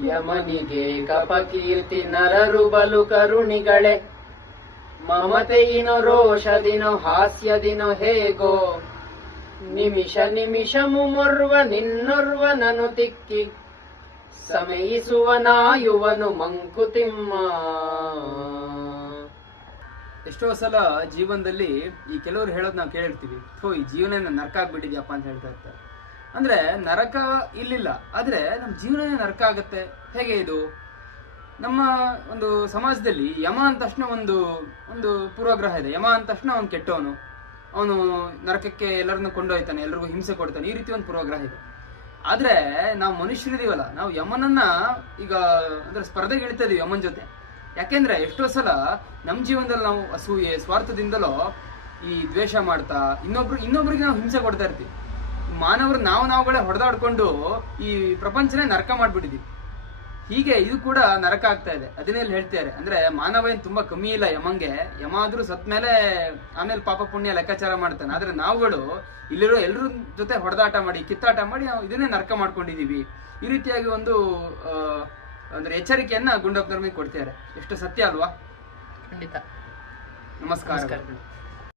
ಯಮನಿಗೆ ಕಪಕೀರ್ತಿ ನರರು ಬಲು ಕರುಣಿಗಳೇ. ಮಮತೆಯಿನೋ ರೋಷದಿನೋ ಹಾಸ್ಯದಿನೋ ಹೇಗೋ. ನಿಮಿಷ ನಿಮಿಷ ಮುಮುರ್ವ ನಿನ್ನೊರ್ವ ನನು ತಿಕ್ಕಿ. ಸಮಯಿಸುವನಾಯುವನು ಮಂಕುತಿಮ್ಮ ಎಷ್ಟೋ ಸಲ ಜೀವನದಲ್ಲಿ ಈ ಕೆಲವರು ಹೇಳೋದು ನಾವು ಕೇಳಿರ್ತೀವಿ, ಥೋ, ಈ ಜೀವನ ನರ್ಕ ಆಗ್ಬಿಟ್ಟಿದ್ಯಪ್ಪ ಅಂತ ಹೇಳ್ತಾ ಇರ್ತಾರೆ. ಅಂದ್ರೆ ನರಕ ಇಲ್ಲಿಲ್ಲ. ಆದ್ರೆ ನಮ್ಮ ಜೀವನನೇ ನರಕ ಆಗುತ್ತೆ. ಹೇಗೆ ಇದು? ನಮ್ಮ ಒಂದು ಸಮಾಜದಲ್ಲಿ ಯಮ ಅಂದ ತಕ್ಷಣ ಒಂದು ಒಂದು ಪೂರ್ವಗ್ರಹ ಇದೆ. ಯಮ ಅಂದ ತಕ್ಷಣ ಅವನು ಕೆಟ್ಟವನು. ಅವನು ನರಕಕ್ಕೆ ಎಲ್ಲರನ್ನು ಕೊಂಡೊಯ್ತಾನೆ, ಎಲ್ರಿಗೂ ಹಿಂಸೆ ಕೊಡ್ತಾನೆ. ಈ ರೀತಿ ಒಂದು ಪೂರ್ವಗ್ರಹ ಇದೆ. ಆದ್ರೆ ನಾವು ಮನುಷ್ಯರಿದೀವಲ್ಲ ನಾವು ಯಮನನ್ನ ಈಗ ಅಂದ್ರೆ ಸ್ಪರ್ಧೆಗೆ ಇಳಿತಾ ಇದೀವಿ ಯಮನ್ ಜೊತೆ. ಯಾಕೆಂದ್ರೆ ಎಷ್ಟೋ ಸಲ ನಮ್ಮ ಜೀವನದಲ್ಲಿ ನಾವು ಅಸೂಯೆ, ಸ್ವಾರ್ಥದಿಂದಲೋ ಈ ದ್ವೇಷ ಮಾಡ್ತಾ, ಇನ್ನೊಬ್ರು, ಇನ್ನೊಬ್ರಿಗೆ ನಾವು ಹಿಂಸೆ ಕೊಡ್ತಾ ಇರ್ತೀವಿ. ಮಾನವರು ನಾವು ನಾವುಗಳೇ ಹೊಡೆದಾಡ್ಕೊಂಡು ಈ ಪ್ರಪಂಚನೇ ನರಕ ಮಾಡ್ಬಿಟ್ಟಿದೀವಿ. ಹೀಗೆ ಇದು ಕೂಡ ನರಕ ಆಗ್ತಾ ಇದೆ. ಅದನ್ನೆಲ್ಲ ಹೇಳ್ತಾರೆ ಅಂದ್ರೆ ಮಾನವ ಏನ್ ತುಂಬಾ ಕಮ್ಮಿ ಇಲ್ಲ ಯಮಂಗೆ. ಯಮ ಆದ್ರೂ ಸತ್ ಮೇಲೆ ಆಮೇಲೆ ಪಾಪ ಪುಣ್ಯ ಲೆಕ್ಕಾಚಾರ ಮಾಡ್ತಾನೆ. ಆದ್ರೆ ನಾವುಗಳು ಇಲ್ಲಿರೋ ಎಲ್ರ ಜೊತೆ ಹೊಡೆದಾಟ ಮಾಡಿ ಕಿತ್ತಾಟ ಮಾಡಿ ನಾವು ಇದನ್ನೇ ನರಕ ಮಾಡ್ಕೊಂಡಿದೀವಿ ಈ ರೀತಿಯಾಗಿ ಒಂದು ಅಂದ್ರೆ ಎಚ್ಚರಿಕೆಯನ್ನ ಗುಂಡಪ್ಪನವ್ರಿಗೆ ಕೊಡ್ತಾರೆ ಎಷ್ಟು ಸತ್ಯ ಅಲ್ವಾ? ಖಂಡಿತ. ನಮಸ್ಕಾರ